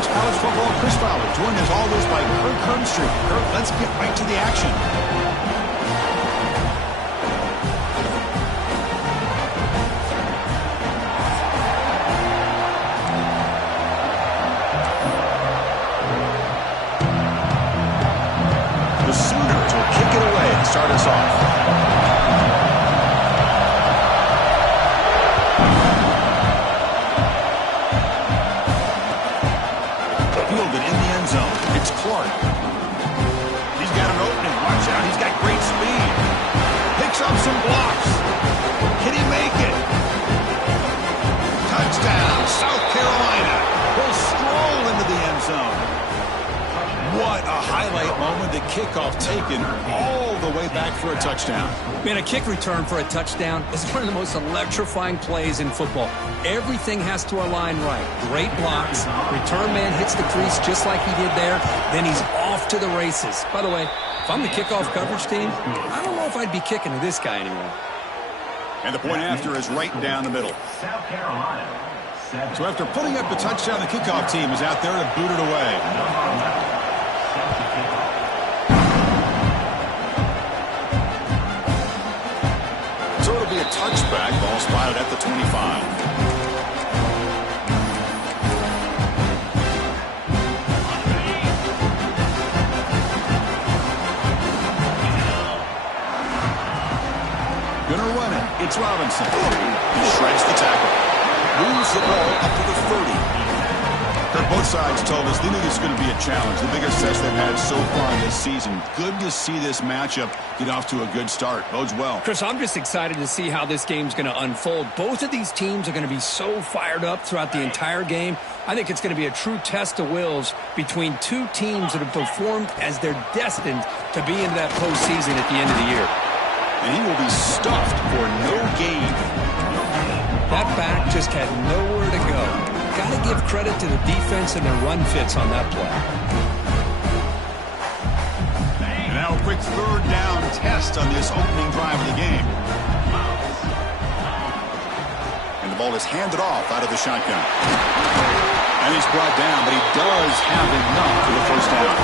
Sports College Football. Chris Fowler joined as always by Kirk Herbstreit. Kirk, let's get right to the action. The Sooners will kick it away and start us off. Clark. He's got an opening. Watch out. He's got great speed. Picks up some blocks. Can he make it? Touchdown, South Carolina. Will stroll into the end zone. What a highlight moment. The kickoff taken all the way back for a touchdown. Man, a kick return for a touchdown is one of the most electrifying plays in football. Everything has to align right. Great blocks. Return man hits the crease just like he did there. Then he's off to the races. By the way, if I'm the kickoff coverage team, I don't know if I'd be kicking to this guy anymore. And the point after is right down the middle. South Carolina. So after putting up the touchdown, the kickoff team is out there to boot it away. So it'll be a touchback. Ball spotted at the 25. Gonna run it. It's Robinson. He shreds the tackle. Moves the ball up to the 30. Both sides told us they knew this was going to be a challenge. The biggest test they've had so far this season. Good to see this matchup get off to a good start. Bodes well. Chris, I'm just excited to see how this game's going to unfold. Both of these teams are going to be so fired up throughout the entire game. I think it's going to be a true test of wills between two teams that have performed as they're destined to be in that postseason at the end of the year. And he will be stuffed for no gain. That back just had nowhere to go. Got to give credit to the defense and their run fits on that play. And now a quick third down test on this opening drive of the game. And the ball is handed off out of the shotgun. And he's brought down, but he does have enough for the first down.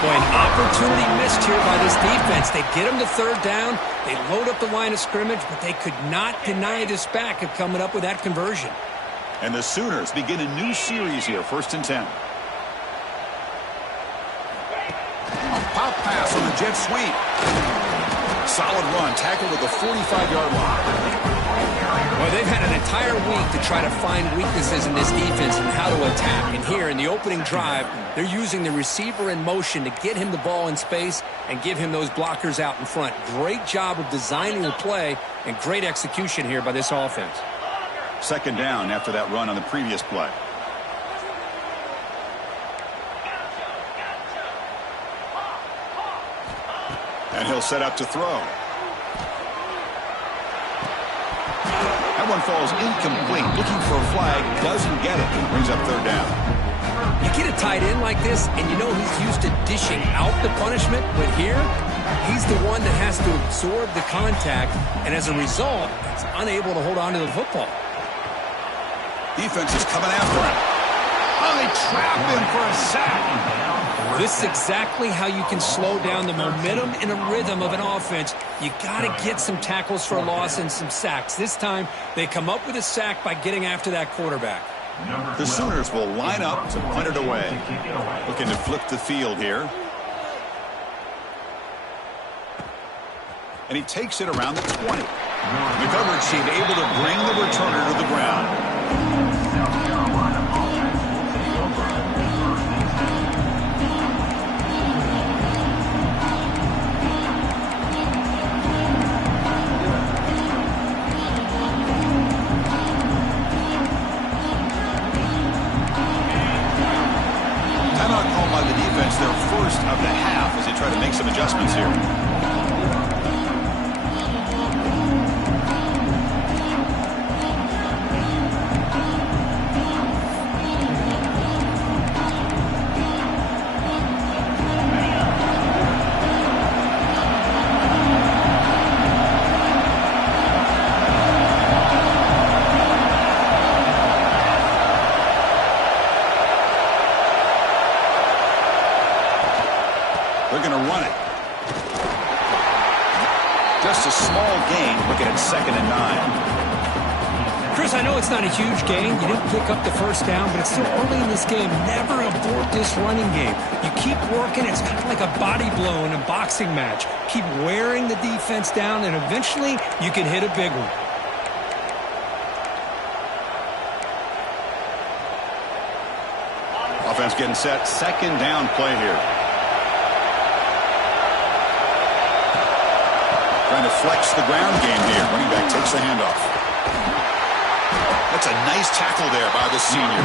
Boy, an opportunity missed here by this defense. They get him to third down. They load up the line of scrimmage, but they could not deny this back of coming up with that conversion. And the Sooners begin a new series here, 1st and 10. A pop pass on the jet sweep. Solid run, tackled at the 45-yard line. Well, they've had an entire week to try to find weaknesses in this defense and how to attack. And here in the opening drive, they're using the receiver in motion to get him the ball in space and give him those blockers out in front. Great job of designing the play and great execution here by this offense. 2nd down after that run on the previous play. And he'll set up to throw. That one falls incomplete. Looking for a flag. Doesn't get it. Brings up 3rd down. You get a tight end like this, and you know he's used to dishing out the punishment. But here, he's the one that has to absorb the contact. And as a result, he's unable to hold on to the football. Defense is coming after him. Oh, they trap him for a sack. This is exactly how you can slow down the momentum and a rhythm of an offense. You got to get some tackles for a loss and some sacks. This time, they come up with a sack by getting after that quarterback. The Sooners will line up to punt it away. Looking to flip the field here. And he takes it around the 20. The coverage team able to bring the returner to the ground. Their first of the half as they try to make some adjustments here. They're going to run it. Just a small gain. Looking at 2nd and 9. Chris, I know it's not a huge gain. You didn't pick up the first down, but it's still early in this game. Never abort this running game. You keep working. It's kind of like a body blow in a boxing match. Keep wearing the defense down, and eventually you can hit a big one. Offense getting set. 2nd down play here. Trying to flex the ground game here. Running back takes the handoff. That's a nice tackle there by the senior.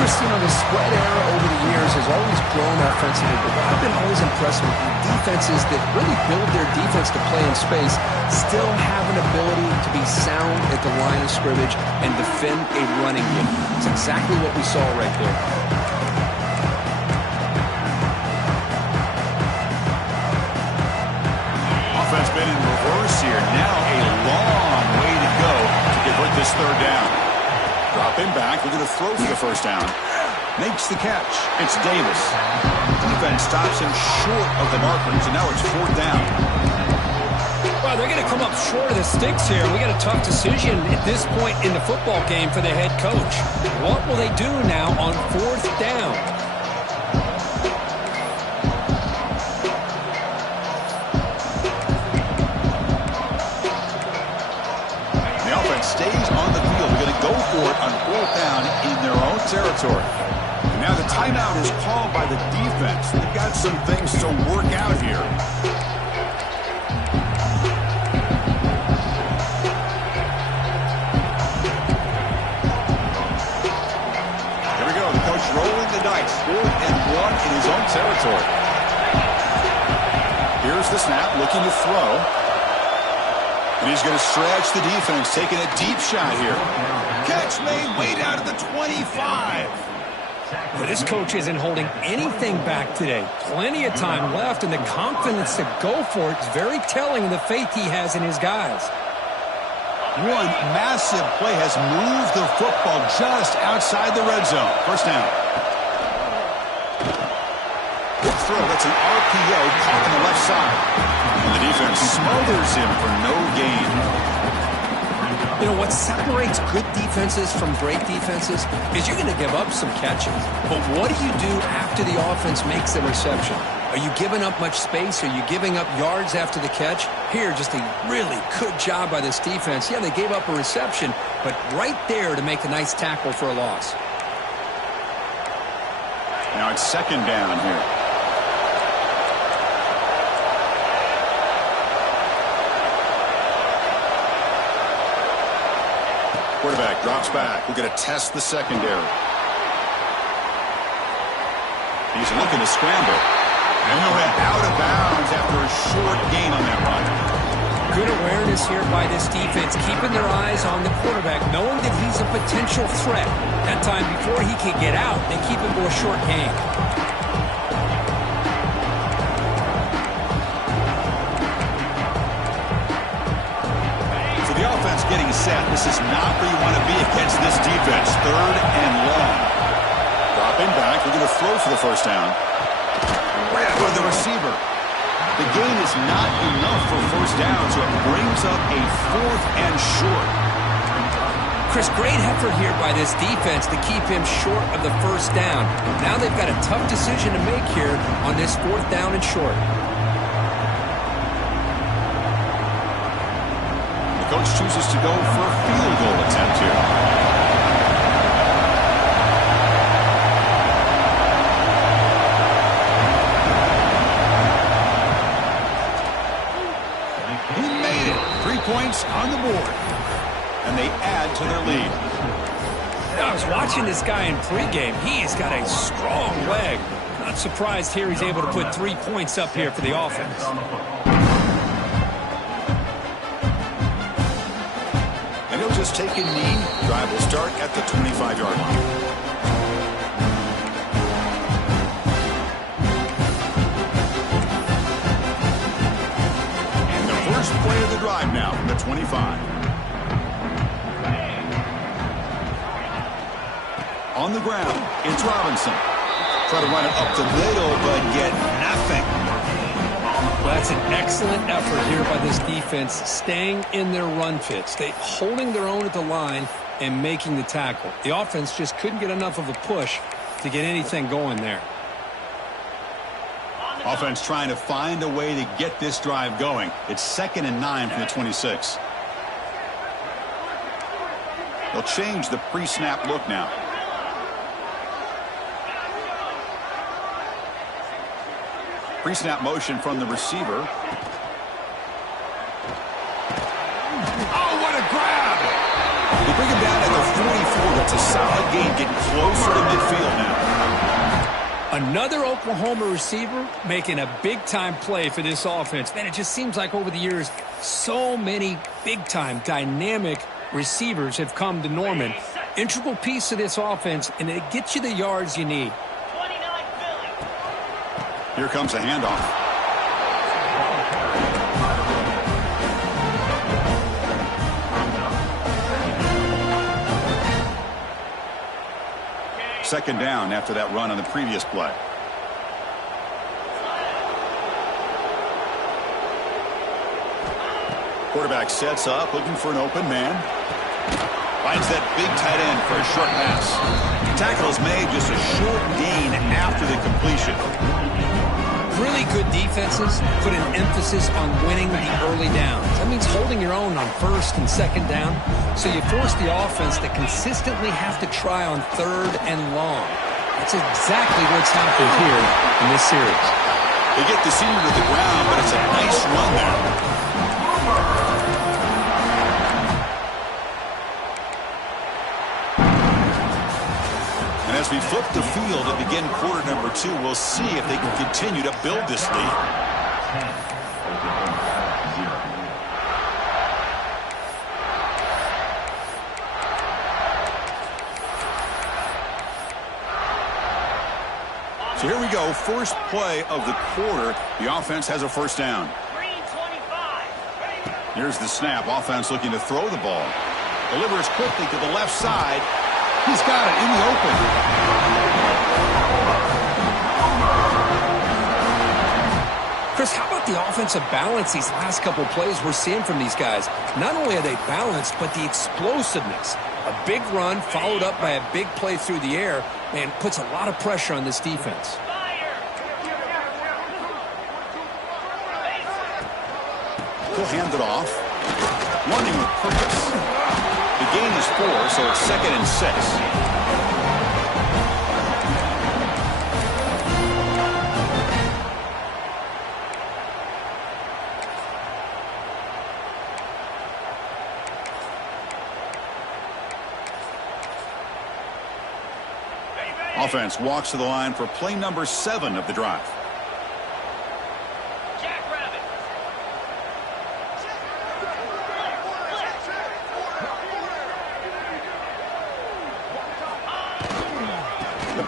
Chris, the spread era over the years has always grown offensively, but I've been always impressed with defenses that really build their defense to play in space, still have an ability to be sound at the line of scrimmage and defend a running game. It's exactly what we saw right there. Offense been in reverse here. Now a long way to go to convert this 3rd down. Drop him back. We're going to throw for the 1st down. Makes the catch. It's Davis. Defense stops him short of the markers, and now it's 4th down. Well, they're going to come up short of the sticks here. We got a tough decision at this point in the football game for the head coach. What will they do now on 4th down? Stays on the field. They're going to go for it on 4th down in their own territory. And now the timeout is called by the defense. They've got some things to work out here. Here we go. The coach rolling the dice. 4th and 1 in his own territory. Here's the snap, looking to throw. And he's going to stretch the defense, taking a deep shot here. Catch made way down to the 25. Well, this coach isn't holding anything back today. Plenty of time left, and the confidence to go for it is very telling of the faith he has in his guys. One massive play has moved the football just outside the red zone. 1st down. Good throw. That's an RPO caught on the left side. And the defense smothers him for no gain. What separates good defenses from great defenses is you're going to give up some catches. But what do you do after the offense makes the reception? Are you giving up much space? Are you giving up yards after the catch? Here, just a really good job by this defense. Yeah, they gave up a reception, but right there to make a nice tackle for a loss. Now it's 2nd down here. Quarterback drops back. We're going to test the secondary. He's looking to scramble. And he went out of bounds after a short gain on that run. Good awareness here by this defense, keeping their eyes on the quarterback, knowing that he's a potential threat. That time, before he can get out, they keep him to a short gain. The offense getting set. This is not where you want to be against this defense. 3rd and long. Dropping back. We're going to throw for the 1st down. For the receiver. The gain is not enough for 1st down, so it brings up a 4th and short. Chris, great effort here by this defense to keep him short of the 1st down. Now they've got a tough decision to make here on this 4th down and short. Coach chooses to go for a field goal attempt here. He made it. 3 points on the board. And they add to their lead. I was watching this guy in pregame. He's got a strong leg. Not surprised here he's able to put 3 points up here for the offense. Just take a knee. Drive will start at the 25-yard line. And the first play of the drive now from the 25. On the ground, it's Robinson. Try to run it up the middle, but get nothing. Well, that's an excellent effort here by this defense, staying in their run fits, holding their own at the line and making the tackle. The offense just couldn't get enough of a push to get anything going there. Offense trying to find a way to get this drive going. It's 2nd and 9 from the 26. They'll change the pre-snap look now. Pre-snap motion from the receiver. Oh, what a grab! They bring him down at the 44. That's a solid gain, getting closer to midfield now. Another Oklahoma receiver making a big-time play for this offense. Man, it just seems like over the years, so many big-time, dynamic receivers have come to Norman. Integral piece of this offense, and it gets you the yards you need. Here comes a handoff. Second down after that run on the previous play. Quarterback sets up, looking for an open man. Finds that big tight end for a short pass. Tackle is made, just a short gain after the completion. Really good defenses put an emphasis on winning the early downs. That means holding your own on 1st and 2nd down. So you force the offense to consistently have to try on 3rd and long. That's exactly what's happened here in this series. They get the senior to the ground, but it's a nice run there. As we flip the field to begin quarter number 2, we'll see if they can continue to build this lead. So here we go, first play of the quarter. The offense has a first down. Here's the snap. Offense looking to throw the ball. Delivers quickly to the left side. He's got it in the open. Chris, how about the offensive balance these last couple of plays we're seeing from these guys? Not only are they balanced, but the explosiveness. A big run followed up by a big play through the air, and puts a lot of pressure on this defense. He'll hand it off. Running with purpose. The gain is 4, so it's 2nd and 6. Offense walks to the line for play number 7 of the drive.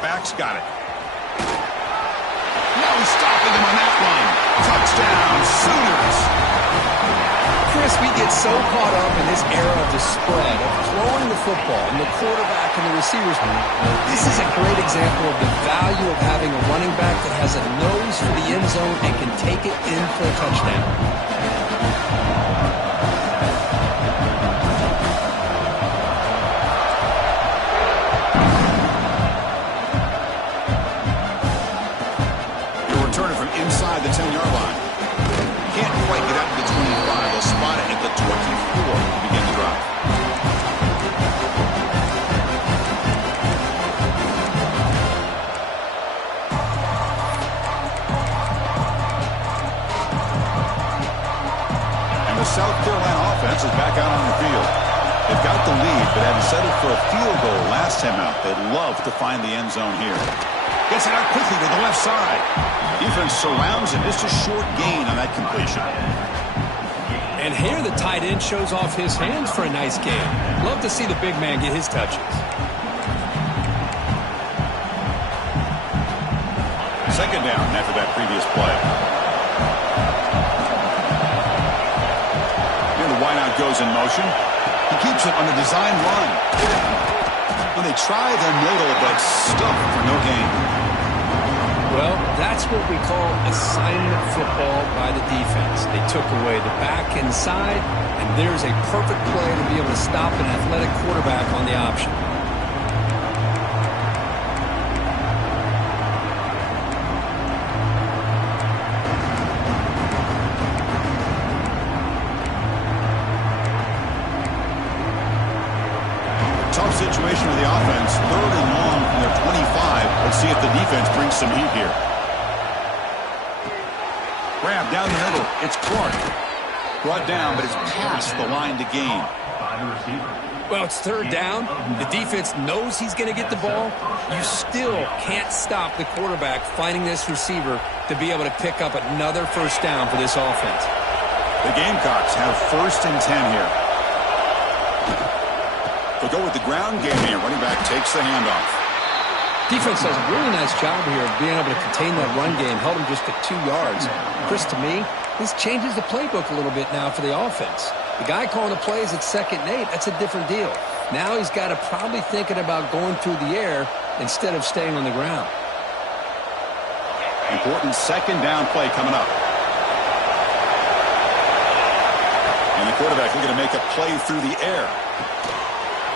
Back's got it. Now he's stopping him on that one. Touchdown, Sooners. Chris, we get so caught up in this era of the spread, of throwing the football, and the quarterback and the receivers. This is a great example of the value of having a running back that has a nose for the end zone and can take it in for a touchdown. Inside the 10-yard line. Can't quite get out to the 25. They'll spot it at the 24 to begin the drive. And the South Carolina offense is back out on the field. They've got the lead, but hadn't settled for a field goal last time out. They'd love to find the end zone here. Gets it out quickly to the left side. Defense surrounds him. Just a short gain on that completion. And here the tight end shows off his hands for a nice gain. Love to see the big man get his touches. Second down after that previous play. Here the wideout goes in motion. He keeps it on the design run. When they try the middle, but stuck for no gain. Well, that's what we call assignment football by the defense. They took away the back inside, and there's a perfect play to be able to stop an athletic quarterback on the option. Tough situation with the offense. 3rd and long from their 25. Let's see if the defense brings some heat here. Grab down the middle. It's Clark. Brought down, but it's past the line to gain. Well, it's 3rd down. The defense knows he's going to get the ball. You still can't stop the quarterback finding this receiver to be able to pick up another 1st down for this offense. The Gamecocks have 1st and 10 here. They'll go with the ground game here. Running back takes the handoff. Defense does a really nice job here of being able to contain that run game. Held him just at 2 yards. Chris, to me, this changes the playbook a little bit now for the offense. The guy calling the plays at 2nd and 8, that's a different deal. Now he's got to probably thinking about going through the air instead of staying on the ground. Important 2nd down play coming up. And the quarterback looking to make a play through the air.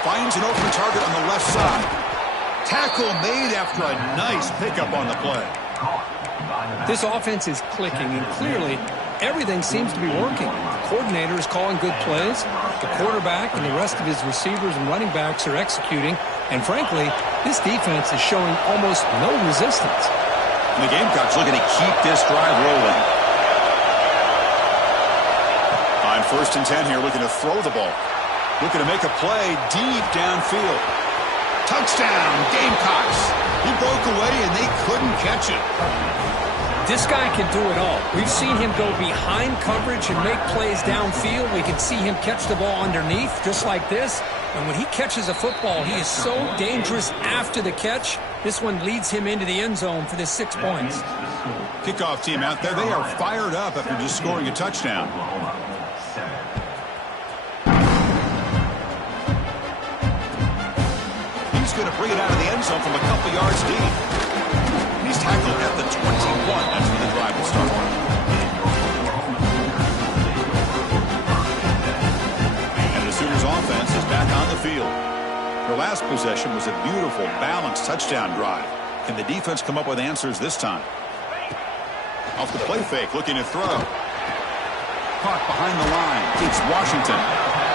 Finds an open target on the left side. Tackle made after a nice pickup on the play. This offense is clicking, and clearly everything seems to be working. The coordinator is calling good plays. The quarterback and the rest of his receivers and running backs are executing. And frankly, this defense is showing almost no resistance. And the Gamecocks looking to keep this drive rolling. On 1st and 10 here, looking to throw the ball. Looking to make a play deep downfield. Touchdown, Gamecocks. He broke away, and they couldn't catch it. This guy can do it all. We've seen him go behind coverage and make plays downfield. We can see him catch the ball underneath, just like this. And when he catches a football, he is so dangerous after the catch. This one leads him into the end zone for the 6 points. Kickoff team out there. They are fired up after just scoring a touchdown. He's going to bring it out of the end zone from a couple yards deep. He's tackled at the 21. That's where the drive will start. And the Sooners offense is back on the field. Their last possession was a beautiful, balanced touchdown drive. Can the defense come up with answers this time? Off the play fake, looking to throw. Caught behind the line. It's Washington.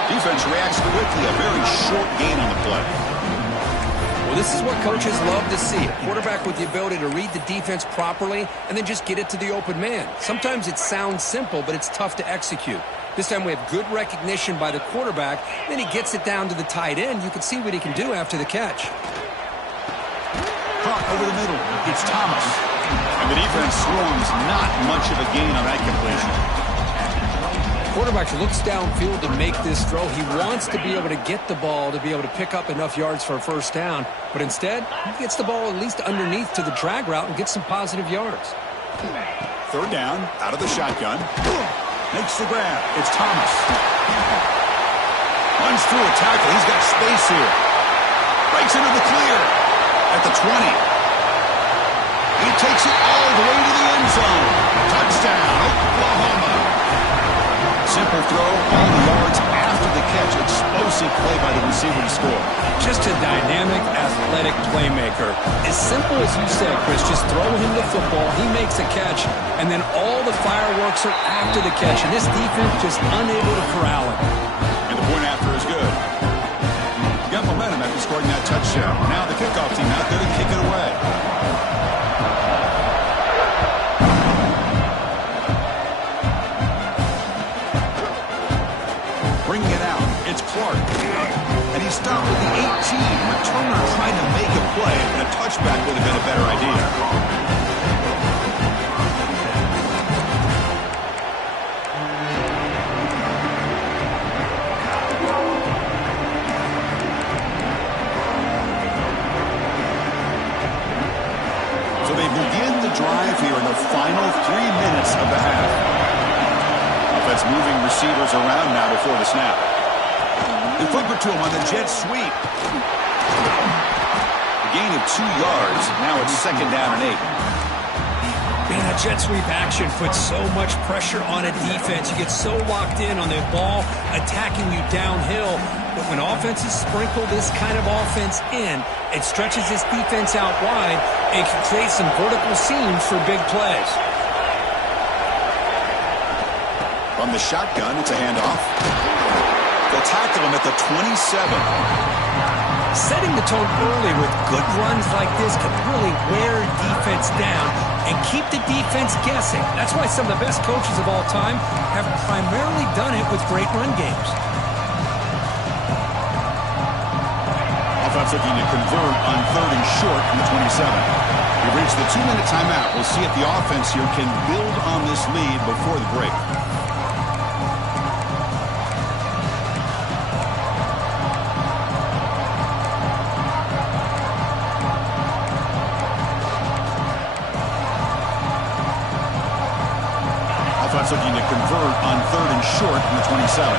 Defense reacts quickly. A very short gain on the play. Well, this is what coaches love to see. A quarterback with the ability to read the defense properly and then just get it to the open man. Sometimes it sounds simple, but it's tough to execute. This time we have good recognition by the quarterback. Then he gets it down to the tight end. You can see what he can do after the catch. Caught over the middle. It's Thomas. And the defense swarms. Not much of a gain on that completion. Quarterback looks downfield to make this throw. He wants to be able to get the ball to be able to pick up enough yards for a 1st down. But instead, he gets the ball at least underneath to the drag route and gets some positive yards. 3rd down, out of the shotgun. Makes the grab. It's Thomas. Runs through a tackle. He's got space here. Breaks into the clear at the 20. He takes it all the way to the end zone. Touchdown, Oklahoma. Simple throw, all the yards after the catch. Explosive play by the receiver to score. Just a dynamic, athletic playmaker. As simple as you said, Chris, just throw him the football, he makes a catch, and then all the fireworks are after the catch, and this defense just unable to corral him. And the point after is good. Got momentum after scoring that touchdown. Now the kickoff team out there to kick it away. Bringing it out, it's Clark. And he stopped at the 18. Returner trying to make a play, and a touchback would have been a better idea. So they begin the drive here in the final 3 minutes of the half. Offense moving receivers around now before the snap. They flip it to him on the jet sweep. A gain of 2 yards. Now it's 2nd down and 8. Man, that jet sweep action puts so much pressure on a defense. You get so locked in on the ball attacking you downhill. But when offenses sprinkle this kind of offense in, it stretches this defense out wide and can create some vertical seams for big plays. From the shotgun, it's a handoff. They'll tackle him at the 27. Setting the tone early with good runs like this can really wear defense down and keep the defense guessing. That's why some of the best coaches of all time have primarily done it with great run games. Offense looking to convert on 3rd and short from the 27. We've reached the 2-minute timeout. We'll see if the offense here can build on this lead before the break. Offense looking to convert on 3rd and short from the 27.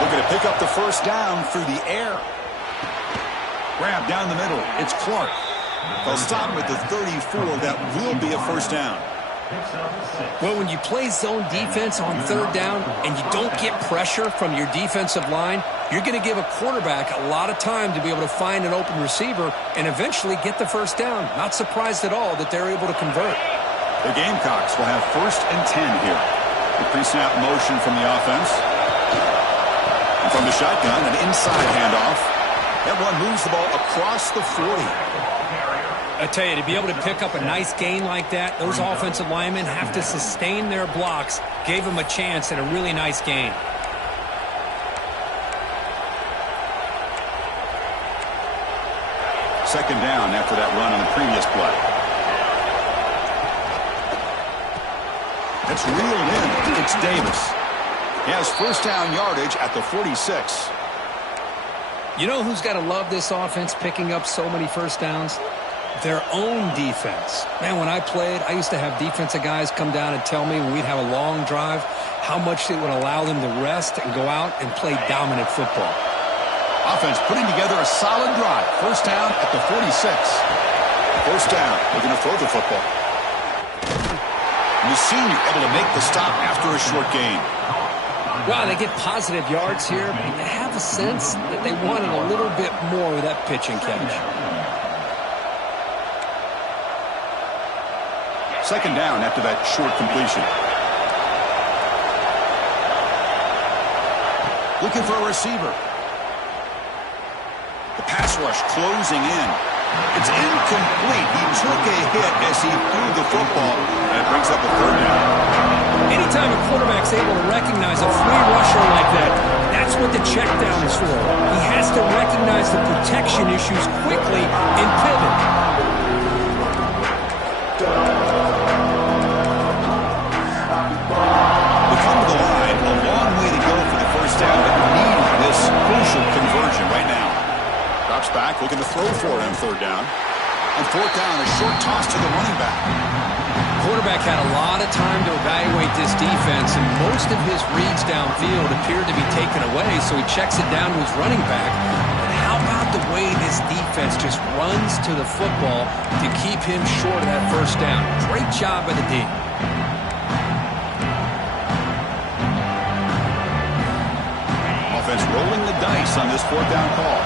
Looking to pick up the first down through the air. Grab down the middle. It's Clark. They'll stop him at the 34. That will be a first down. Well, when you play zone defense on 3rd down and you don't get pressure from your defensive line, you're going to give a quarterback a lot of time to be able to find an open receiver and eventually get the first down. Not surprised at all that they're able to convert. The Gamecocks will have 1st and 10 here. The pre-snap motion from the offense. And from the shotgun, an inside handoff. That one moves the ball across the 40. I tell you, to be able to pick up a nice gain like that, those offensive linemen have to sustain their blocks. Gave them a chance at a really nice gain. Second down after that run on the previous play. It's reeled in. It's Davis. He has first down yardage at the 46. You know who's got to love this offense picking up so many first downs? Their own defense. Man, when I played, I used to have defensive guys come down and tell me when we'd have a long drive how much it would allow them to rest and go out and play dominant football. Offense putting together a solid drive. First down at the 46. First down. They're going to throw the football. And the senior able to make the stop after a short gain. Wow, they get positive yards here, but you have a sense that they wanted a little bit more with that pitch and catch. Second down after that short completion. Looking for a receiver. The pass rush closing in. It's incomplete. He took a hit as he threw the football, and it brings up a third down. Anytime a quarterback's able to recognize a free rusher like that, that's what the check down is for. He has to recognize the protection issues quickly and pivot. We come to the line, a long way to go for the first down, but we need this crucial conversion right now. Drops back, looking to throw for it on third down. On fourth down, a short toss to the running back. Quarterback had a lot of time to evaluate this defense, and most of his reads downfield appeared to be taken away, so he checks it down to his running back. But how about the way this defense just runs to the football to keep him short of that first down? Great job by the D. Offense rolling the dice on this fourth down call.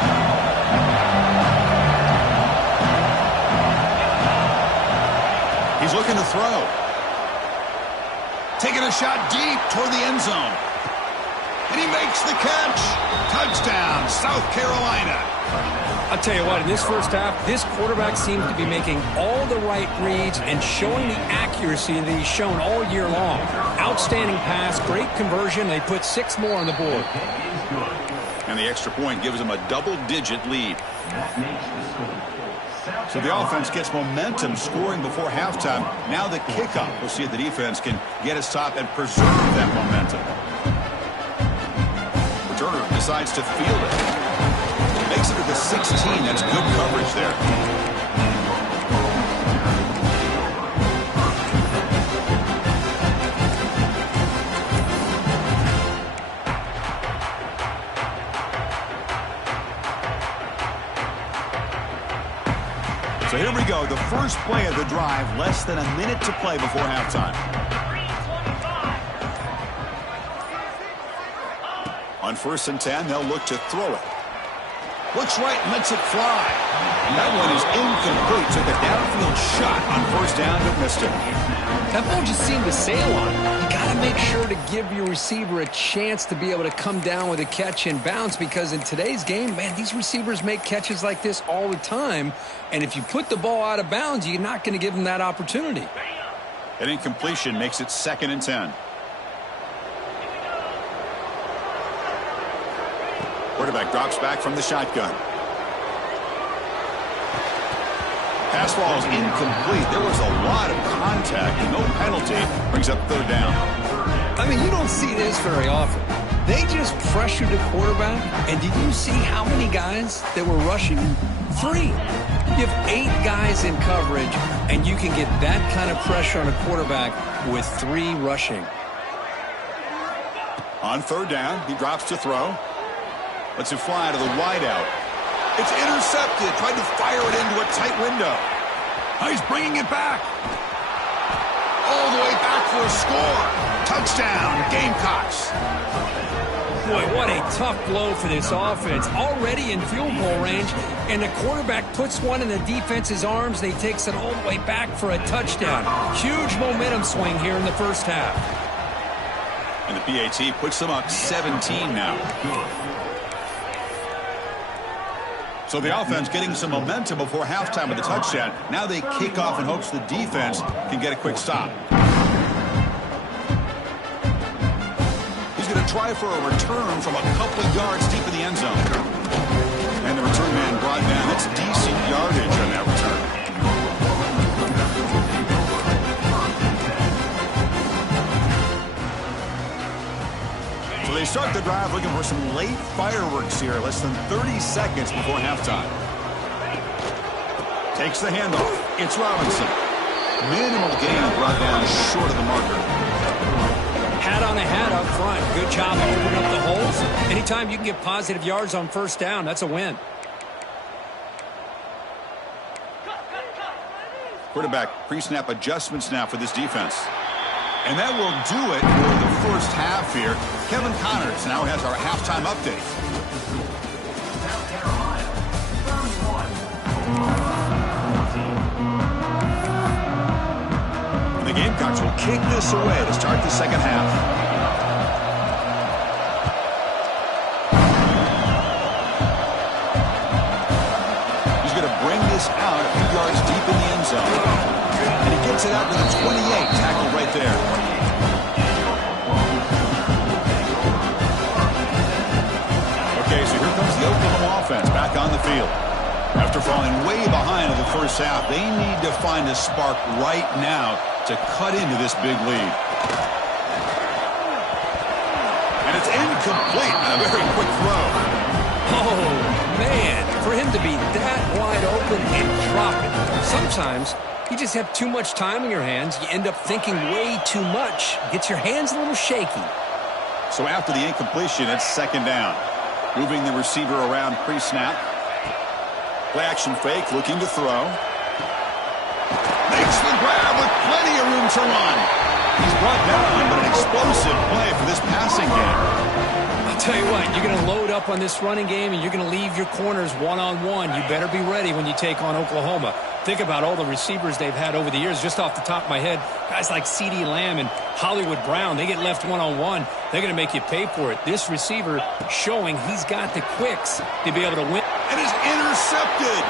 He's looking to throw. Taking a shot deep toward the end zone. And he makes the catch. Touchdown, South Carolina. I'll tell you what, in this first half, this quarterback seems to be making all the right reads and showing the accuracy that he's shown all year long. Outstanding pass, great conversion. They put 6 more on the board. And the extra point gives them a double-digit lead. So the offense gets momentum scoring before halftime. Now the kickoff. We'll see if the defense can get a stop and preserve that momentum. Returner decides to field it. Makes it to the 16. That's good coverage there. So here we go, the first play of the drive, less than a minute to play before halftime. On 1st and 10, they'll look to throw it. Looks right and lets it fly. That one is incomplete. Took a downfield shot on 1st down, but missed it. That ball just seemed to sail on it. You got to make sure to give your receiver a chance to be able to come down with a catch and bounce, because in today's game, man, these receivers make catches like this all the time. And if you put the ball out of bounds, you're not going to give them that opportunity. An incompletion makes it 2nd and 10. Quarterback drops back from the shotgun. Pass ball is incomplete. There was a lot of contact and no penalty. Brings up 3rd down. I mean, you don't see this very often. They just pressured the quarterback, and did you see how many guys that were rushing? 3. You have 8 guys in coverage, and you can get that kind of pressure on a quarterback with 3 rushing. On 3rd down, he drops to throw. Lets it fly to the wideout. It's intercepted. Tried to fire it into a tight window. Now he's bringing it back. All the way back for a score. Touchdown, Gamecocks. Boy, what a tough blow for this offense. Already in field goal range, and the quarterback puts one in the defense's arms, and he takes it all the way back for a touchdown. Huge momentum swing here in the first half. And the PAT puts them up 17 now. So the offense getting some momentum before halftime with the touchdown. Now they kick off in hopes the defense can get a quick stop. He's going to try for a return from a couple of yards deep in the end zone. And the return man brought down. That's decent yardage on that return. They start the drive looking for some late fireworks here, less than 30 seconds before halftime. Takes the handoff. It's Robinson. Minimal gain brought down short of the marker. Hat on a hat up front. Good job opening up the holes. Anytime you can get positive yards on 1st down, that's a win. Quarterback pre-snap adjustments now for this defense. And that will do it for the first half here. Kevin Connors now has our halftime update. And the Gamecocks will kick this away to start the second half. He's going to bring this out a few yards deep in the end zone. And he gets it out to the 28, tackle right there. Okay, so here comes the Oklahoma offense back on the field. After falling way behind in the first half, they need to find a spark right now to cut into this big lead. And it's incomplete on a very quick throw. Oh, man, for him to be that wide open and drop it. Sometimes you just have too much time in your hands. You end up thinking way too much. Gets your hands a little shaky. So after the incompletion, it's 2nd down. Moving the receiver around pre-snap. Play action fake, looking to throw. Makes the grab with plenty of room to run. He's brought down, but an explosive play for this passing game. I'll tell you what, you're going to load up on this running game, and you're going to leave your corners one-on-one. You better be ready when you take on Oklahoma. Think about all the receivers they've had over the years. Just off the top of my head, guys like CeeDee Lamb and Hollywood Brown, they get left one-on-one. They're going to make you pay for it. This receiver showing he's got the quicks to be able to win. And is intercepted.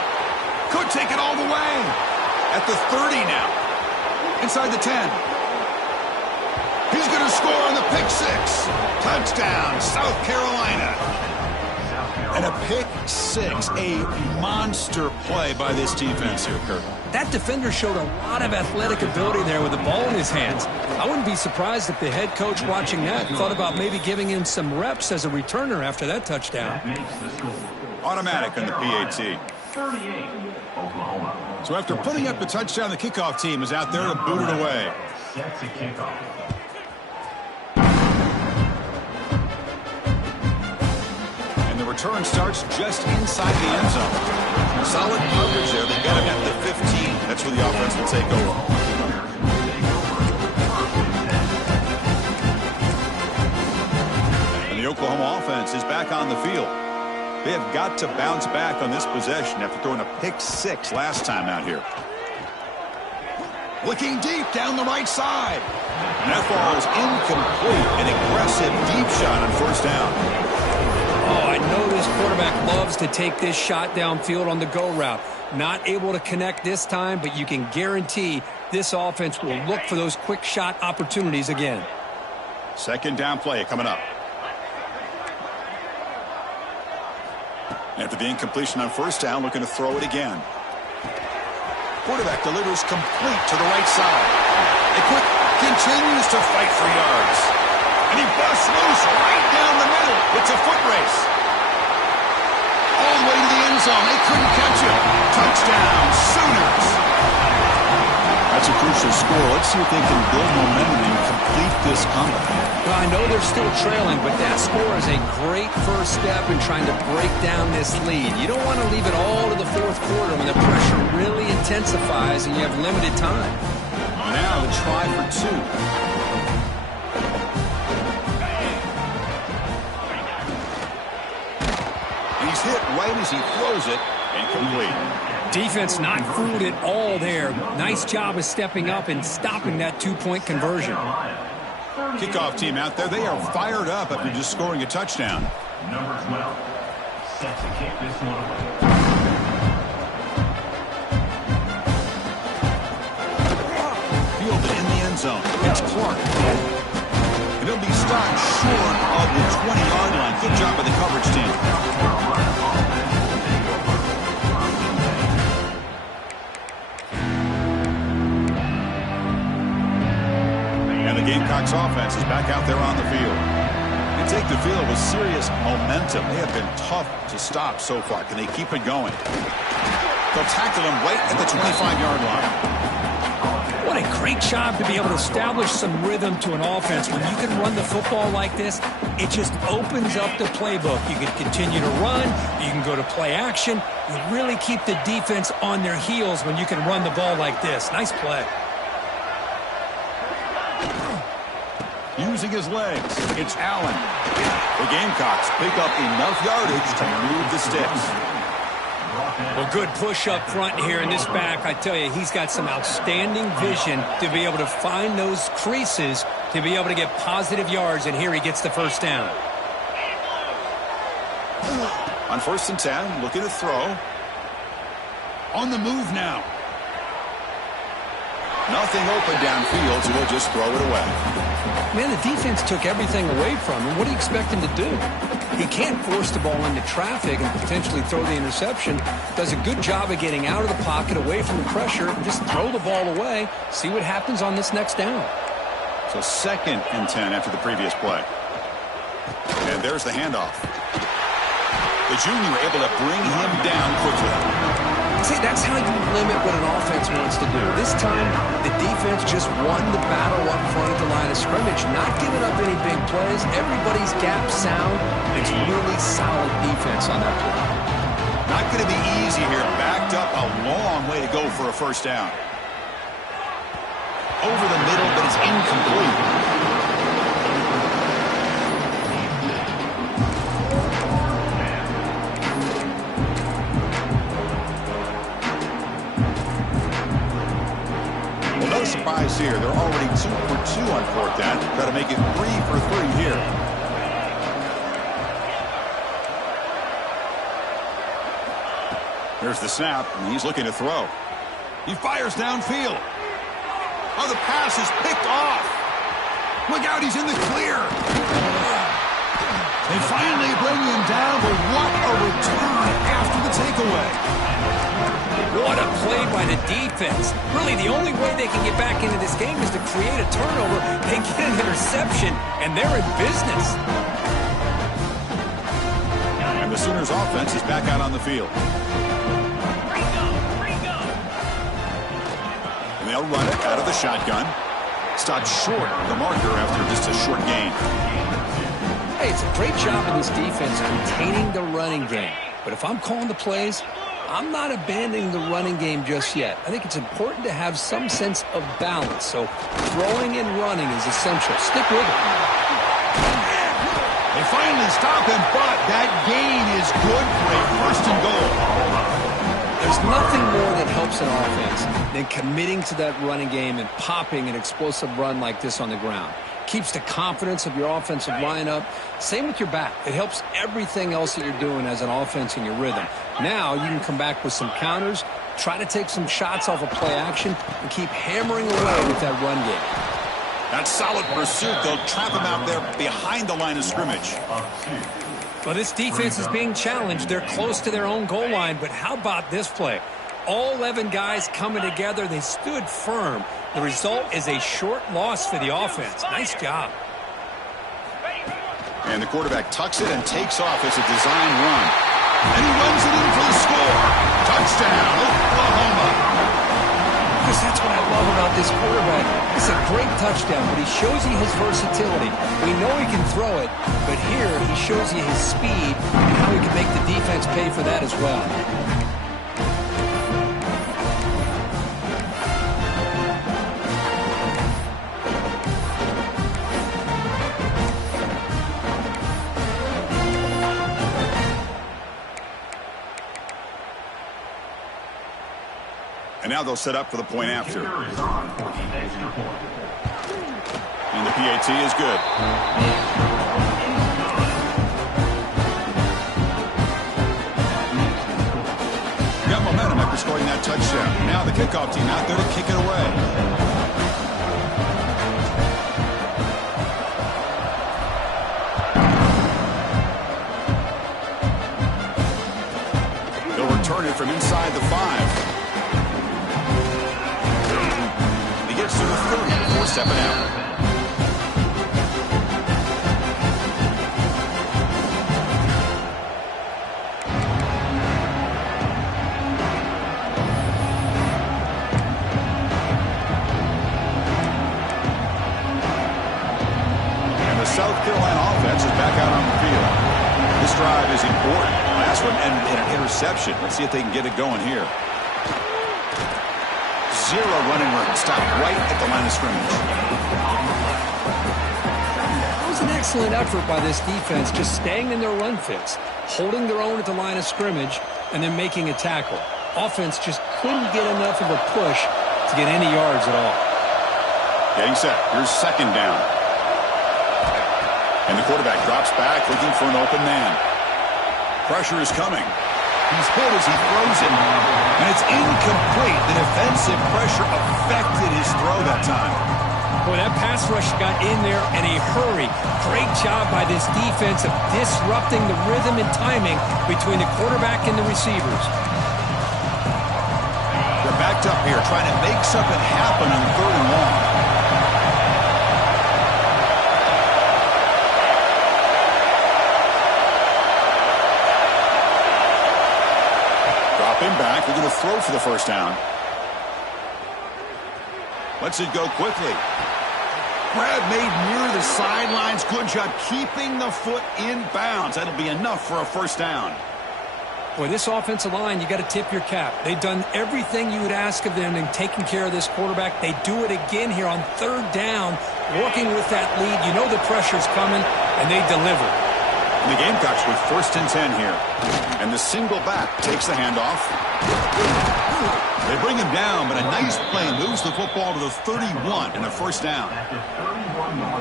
Could take it all the way. At the 30 now. Inside the 10. He's going to score on the pick 6. Touchdown, South Carolina. And a pick 6, a monster play by this defense here, Kirk. That defender showed a lot of athletic ability there with the ball in his hands. I wouldn't be surprised if the head coach watching that thought about maybe giving him some reps as a returner after that touchdown. Automatic on the PAT. So after putting up the touchdown, the kickoff team is out there to boot it away. And the return starts just inside the end zone. Solid coverage there. They got him at the 15. That's where the offense will take over. And the Oklahoma offense is back on the field. They have got to bounce back on this possession after throwing a pick 6 last time out here. Looking deep down the right side. And that ball is incomplete. An aggressive deep shot on first down. Oh, I know this quarterback loves to take this shot downfield on the go route. Not able to connect this time, but you can guarantee this offense will look for those quick shot opportunities again. Second down play coming up. After the incompletion on first down, looking to throw it again. Quarterback delivers complete to the right side. And Quick continues to fight for yards. And he busts loose right down the middle. It's a foot race. All the way to the end zone. They couldn't catch him. Touchdown, Sooners. That's a crucial score. Let's see if they can build momentum and complete this comeback. Well, I know they're still trailing, but that score is a great first step in trying to break down this lead. You don't want to leave it all to the fourth quarter when the pressure really intensifies and you have limited time. Now the try for 2. He's hit right as he throws it. Incomplete. Defense not fooled at all there. Nice job of stepping up and stopping that 2-point conversion. Kickoff team out there. They are fired up after just scoring a touchdown. Number 12 set to kick this one away. Fielded in the end zone. It's Clark. And he'll be stopped short of the 20-yard line. Good job by the coverage team. And the Gamecocks offense is back out there on the field. They take the field with serious momentum. They have been tough to stop so far. Can they keep it going? They'll tackle him right at the 25-yard line. What a great job to be able to establish some rhythm to an offense. When you can run the football like this, it just opens up the playbook. You can continue to run. You can go to play action. You really keep the defense on their heels when you can run the ball like this. Nice play. Using his legs, it's Allen. The Gamecocks pick up enough yardage to move the sticks. Well, good push up front here in this back. I tell you, he's got some outstanding vision to be able to find those creases to be able to get positive yards, and here he gets the first down. On 1st and 10, looking to throw. On the move now. Nothing open downfield, so he'll just throw it away. Man, the defense took everything away from him. What do you expect him to do? He can't force the ball into traffic and potentially throw the interception. Does a good job of getting out of the pocket, away from the pressure, and just throw the ball away. See what happens on this next down. So 2nd and 10 after the previous play. And there's the handoff. The junior able to bring him down quickly. See, that's how you limit what an offense wants to do. This time, the defense just won the battle up front at the line of scrimmage, not giving up any big plays. Everybody's gap sound. It's really solid defense on that play. Not going to be easy here. Backed up a long way to go for a first down. Over the middle, but it's incomplete. Surprise here. They're already 2 for 2 on 4th down. Got to make it 3 for 3 here. There's the snap, and he's looking to throw. He fires downfield. Oh, the pass is picked off. Look out, he's in the clear. They finally bring him down, but what a return after the takeaway. What a play by the defense. Really, the only way they can get back into this game is to create a turnover. They get an interception, and they're in business. And the Sooners offense is back out on the field. And they'll run it out of the shotgun. Stopped short of the marker after just a short gain. Hey, it's a great job in this defense containing the running game. But if I'm calling the plays, I'm not abandoning the running game just yet. I think it's important to have some sense of balance. So throwing and running is essential. Stick with it. They finally stop him, but that gain is good for a first and goal. There's nothing more that helps an offense than committing to that running game and popping an explosive run like this on the ground. Keeps the confidence of your offensive lineup. Same with your back. It helps everything else that you're doing as an offense in your rhythm. Now you can come back with some counters, try to take some shots off of play action, and keep hammering away with that run game. That's solid pursuit. They'll trap him out there behind the line of scrimmage. Well, this defense is being challenged. They're close to their own goal line, but how about this play? All 11 guys coming together. They stood firm. The result is a short loss for the offense. Nice job. And the quarterback tucks it and takes off. It's a design run. And he runs it in for the score. Touchdown, Oklahoma. Because that's what I love about this quarterback. It's a great touchdown, but he shows you his versatility. We know he can throw it, but here he shows you his speed and how he can make the defense pay for that as well. And now they'll set up for the point after. And the PAT is good. Got momentum after scoring that touchdown. Now the kickoff team out there to kick it away. They'll return it from inside the 5. To the 30 before stepping out. And the South Carolina offense is back out on the field. This drive is important. Last one ended in an interception. Let's see if they can get it going here. 0 running room. Stop right at the line of scrimmage. That was an excellent effort by this defense, just staying in their run fits, holding their own at the line of scrimmage, and then making a tackle. Offense just couldn't get enough of a push to get any yards at all. Getting set. Here's second down. And the quarterback drops back looking for an open man. Pressure is coming. He's hit as he throws it, and it's incomplete. The defensive pressure affected his throw that time. Boy, that pass rush got in there in a hurry. Great job by this defense of disrupting the rhythm and timing between the quarterback and the receivers. They're backed up here trying to make something happen on 3rd and long. Back. They're going to throw for the first down. Lets it go quickly. Grab made near the sidelines. Good job keeping the foot in bounds. That'll be enough for a first down. Boy, this offensive line, you got to tip your cap. They've done everything you would ask of them in taking care of this quarterback. They do it again here on 3rd down, working with that lead. You know the pressure's coming, and they deliver. And the Gamecocks with 1st and 10 here. And the single back takes the handoff. They bring him down, but a nice play moves the football to the 31 and a first down.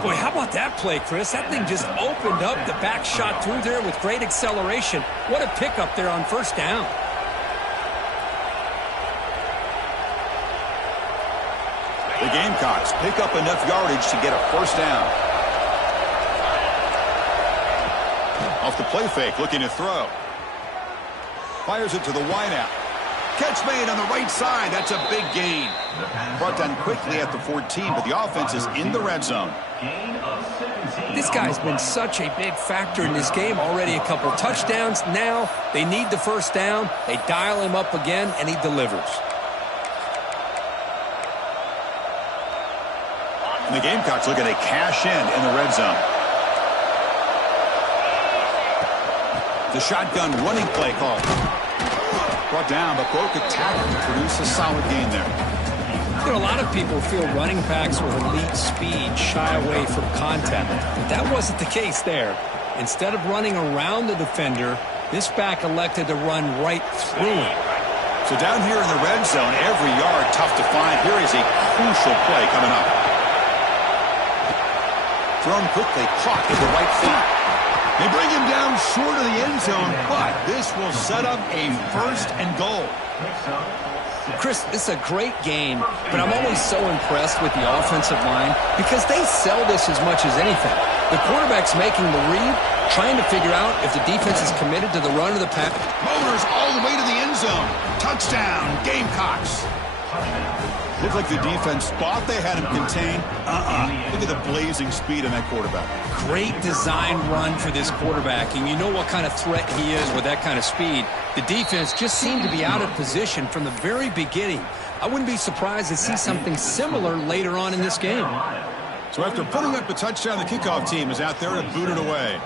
Boy, how about that play, Chris? That thing just opened up. The back shot through there with great acceleration. What a pickup there on first down. The Gamecocks pick up enough yardage to get a first down. Off the play fake, looking to throw. Fires it to the wideout. Catch made on the right side. That's a big gain. Brought down quickly at the 14, but the offense is in the red zone. This guy's been such a big factor in this game. Already a couple touchdowns. Now they need the first down. They dial him up again, and he delivers. And the Gamecocks looking to cash in the red zone. The shotgun running play call. Brought down, but broke a tackle to produce a solid gain there. You know, a lot of people feel running backs with elite speed shy away from contact. But that wasn't the case there. Instead of running around the defender, this back elected to run right through him. So down here in the red zone, every yard tough to find. Here is a crucial play coming up. Thrown quickly, caught in the right foot. They bring him down short of the end zone, but this will set up a 1st and goal. Chris, this is a great game, but I'm always so impressed with the offensive line because they sell this as much as anything. The quarterback's making the read, trying to figure out if the defense is committed to the run or the pass. Motors all the way to the end zone. Touchdown, Gamecocks. Looked like the defense thought they had him contained. Look at the blazing speed in that quarterback. Great design run for this quarterback, and you know what kind of threat he is with that kind of speed. The defense just seemed to be out of position from the very beginning. I wouldn't be surprised to see something similar later on in this game. So after putting up the touchdown, the kickoff team is out there to boot it away.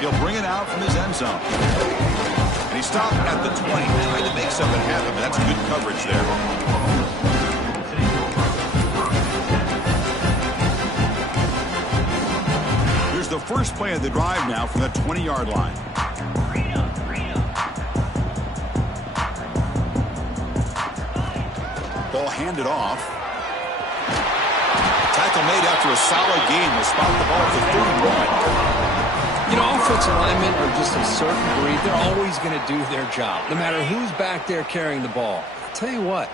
He'll bring it out from his end zone. And he stopped at the 20, trying to make something happen, but that's good coverage there. Here's the first play of the drive now from the 20-yard line. Ball handed off. Tackle made after a solid gain. Will spot the ball at the 31. You know, offensive linemen are just a certain breed. They're always going to do their job, no matter who's back there carrying the ball. I'll tell you what,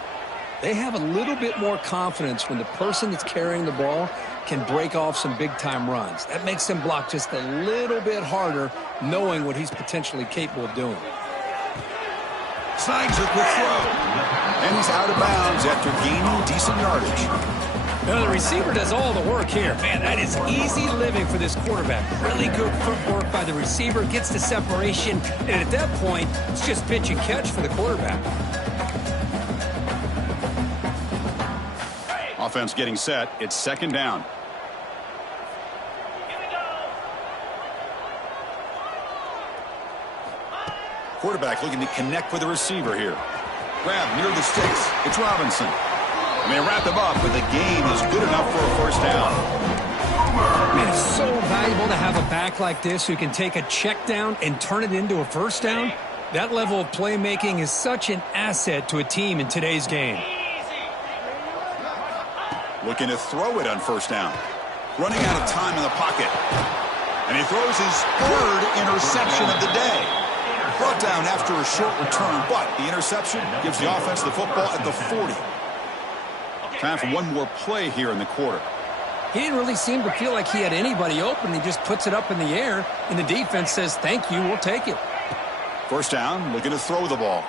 they have a little bit more confidence when the person that's carrying the ball can break off some big-time runs. That makes them block just a little bit harder, knowing what he's potentially capable of doing. Snags a quick throw. And he's out of bounds after gaining decent yardage. Now, the receiver does all the work here. Man, that is easy living for this quarterback. Really good footwork by the receiver, gets the separation, and at that point, it's just pitch and catch for the quarterback. Offense getting set. It's 2nd down. Quarterback looking to connect with the receiver here. Grab near the sticks. It's Robinson. And they wrap him up, but the gain is good enough for a 1st down. Man, it's so valuable to have a back like this who can take a check down and turn it into a 1st down. That level of playmaking is such an asset to a team in today's game. Looking to throw it on 1st down. Running out of time in the pocket. And he throws his 3rd interception of the day. Brought down after a short return, but the interception gives the offense the football at the 40. Time for one more play here in the quarter. He didn't really seem to feel like he had anybody open. He just puts it up in the air, and the defense says, thank you, we'll take it. 1st down, looking to throw the ball.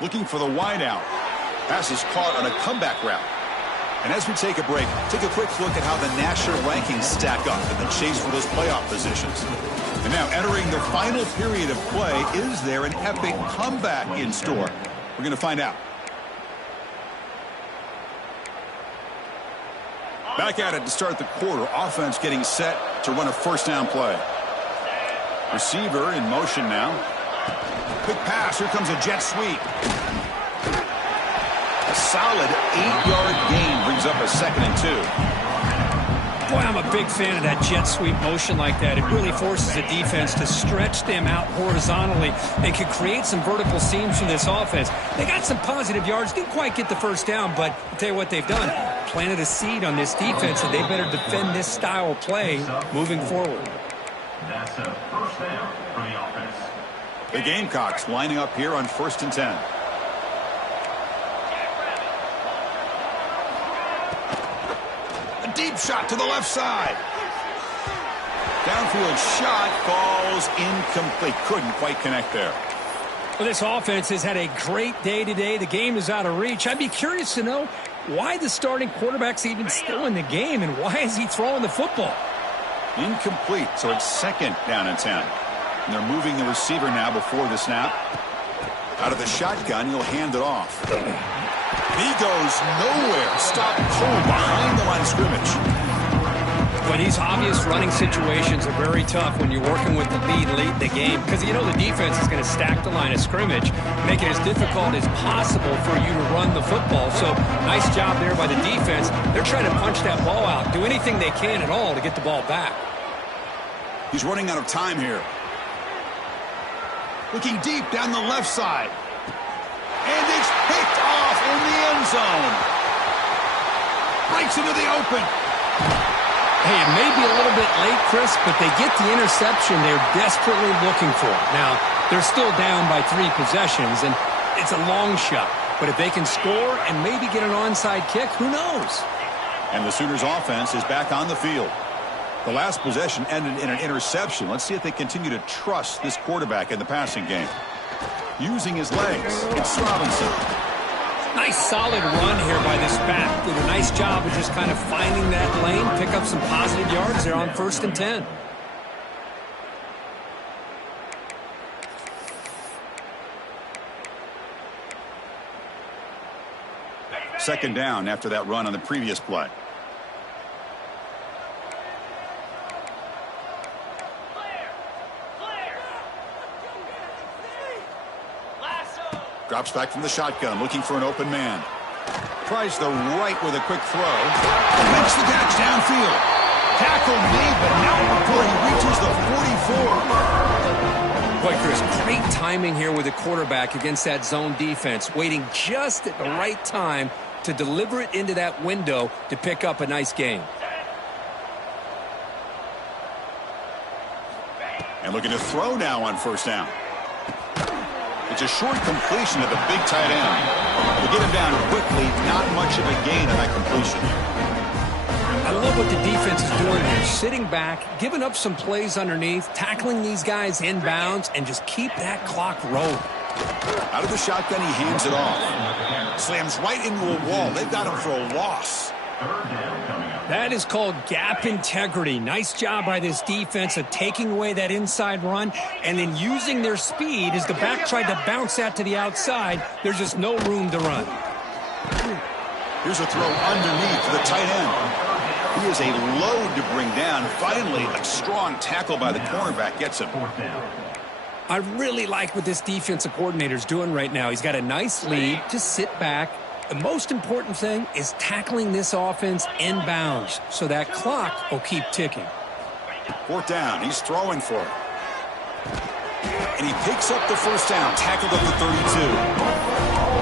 Looking for the wide out. Pass is caught on a comeback route. And as we take a break, take a quick look at how the national rankings stack up in the chase for those playoff positions. And now entering the final period of play, is there an epic comeback in store? We're going to find out. Back at it to start the quarter. Offense getting set to run a 1st down play. Receiver in motion now. Quick pass. Here comes a jet sweep. A solid 8-yard gain brings up a 2nd and 2. Boy, I'm a big fan of that jet sweep motion like that. It really forces the defense to stretch them out horizontally and can create some vertical seams for this offense. They got some positive yards. Didn't quite get the 1st down, but I'll tell you what they've done. Planted a seed on this defense, and they better defend this style of play moving forward. That's a 1st down for the offense. The Gamecocks lining up here on 1st and 10. A deep shot to the left side. Downfield shot falls incomplete. Couldn't quite connect there. Well, this offense has had a great day today. The game is out of reach. I'd be curious to know why the starting quarterback's even still in the game, and why is he throwing the football? Incomplete, so it's 2nd down and 10. And they're moving the receiver now before the snap. Out of the shotgun, he'll hand it off. He goes nowhere. Stopped cold behind the line of scrimmage. Well, these obvious running situations are very tough when you're working with the lead late in the game because you know the defense is going to stack the line of scrimmage, make it as difficult as possible for you to run the football. So nice job there by the defense. They're trying to punch that ball out, do anything they can at all to get the ball back. He's running out of time here. Looking deep down the left side. And it's picked off in the end zone. Breaks into the open. Hey, it may be a little bit late, Chris, but they get the interception they're desperately looking for. Now, they're still down by 3 possessions, and it's a long shot. But if they can score and maybe get an onside kick, who knows? And the Sooners offense is back on the field. The last possession ended in an interception. Let's see if they continue to trust this quarterback in the passing game. Using his legs, it's Robinson. Nice solid run here by this back. Did a nice job of just kind of finding that lane, pick up some positive yards there on 1st and 10. Second down after that run on the previous play. Drops back from the shotgun, looking for an open man. Tries the right with a quick throw. Makes the catch downfield. Tackle made, but not before he reaches the 44. Boy, Chris, great timing here with the quarterback against that zone defense, waiting just at the right time to deliver it into that window to pick up a nice gain. And looking to throw now on 1st down. It's a short completion of the big tight end. To get him down quickly, not much of a gain on that completion. I love what the defense is doing here. Sitting back, giving up some plays underneath, tackling these guys inbounds, and just keep that clock rolling. Out of the shotgun, he hands it off. Slams right into a wall. They've got him for a loss. That is called gap integrity. Nice job by this defense of taking away that inside run and then using their speed as the back tried to bounce that to the outside. There's just no room to run. Here's a throw underneath to the tight end. He is a load to bring down. Finally, a strong tackle by the cornerback gets him. I really like what this defensive coordinator is doing right now. He's got a nice lead. Just sit back. The most important thing is tackling this offense inbounds so that clock will keep ticking. 4th down. He's throwing for it. And he picks up the 1st down, tackled at the 32.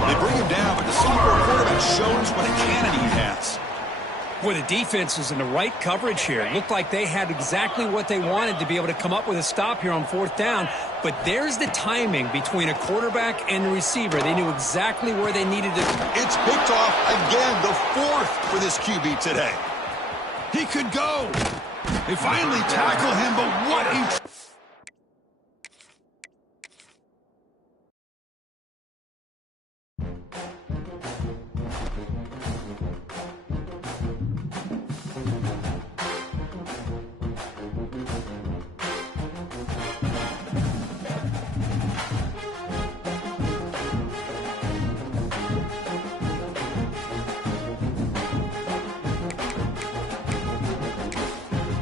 They bring him down, but the sophomore quarterback shows what a cannon he has. Boy, the defense is in the right coverage here. It looked like they had exactly what they wanted to be able to come up with a stop here on 4th down. But there's the timing between a quarterback and the receiver. They knew exactly where they needed it. It's picked off again, the 4th for this QB today. He could go. They finally tackle him, but what a...